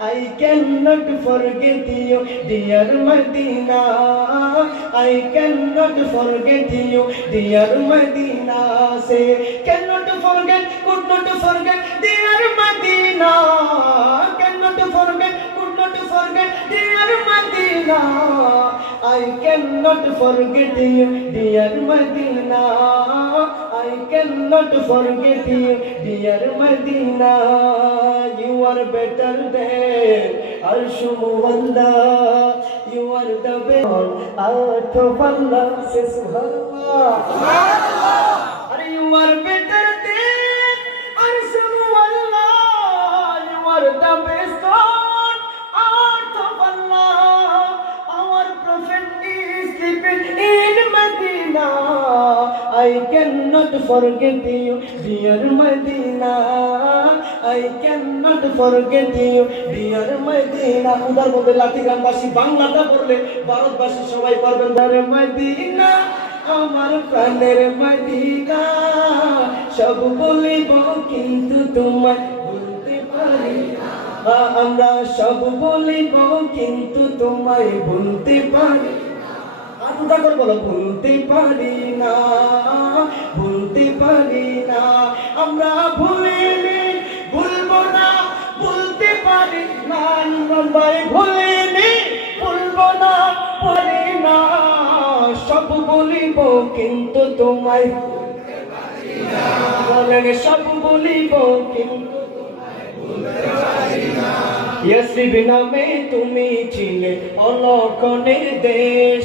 I cannot forget you, dear Medina. I cannot forget you, dear Medina. Say, cannot forget, could not forget, dear Medina. Cannot forget, could not forget, dear Medina. I cannot forget you, dear Medina. I cannot forget you, dear Medina. You are better than Arshumuwallah. You are the best out of Allah. Say Subhanallah. I cannot forget you, dear Medina. I cannot forget you, dear Medina. উদার মধ্যে লাঠি গ্রামবাসী বাংলাটা পড়লে ভারতবাসী সবাই পারবেন দেয়ার Medina আমার প্রাণের মদিনা সব বলিব কিন্তু তোমায় বলতে পারি। আমরা সব বলিব কিন্তু তোমায় বলতে পারি করে বলো, ভুলতে পারি না, ভুলতে পারি না, আমরা ভুলিনি ভুলবো না, ভুলতে পারি না, আমরা ভুলিনি ভুলবো না, পারি না। সব বলিব, কিন্তু তোমায় সব বলিব, কিন্তু নামে তুমি ছিলে অলক্ষণের দেশ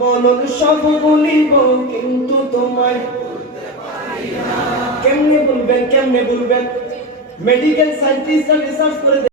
বলুন সব বলিব কিন্তু তোমায় কেমনে বলবেন কেমনে বলবেন? মেডিকেল সায়েন্টিস্টরা রিসার্চ করে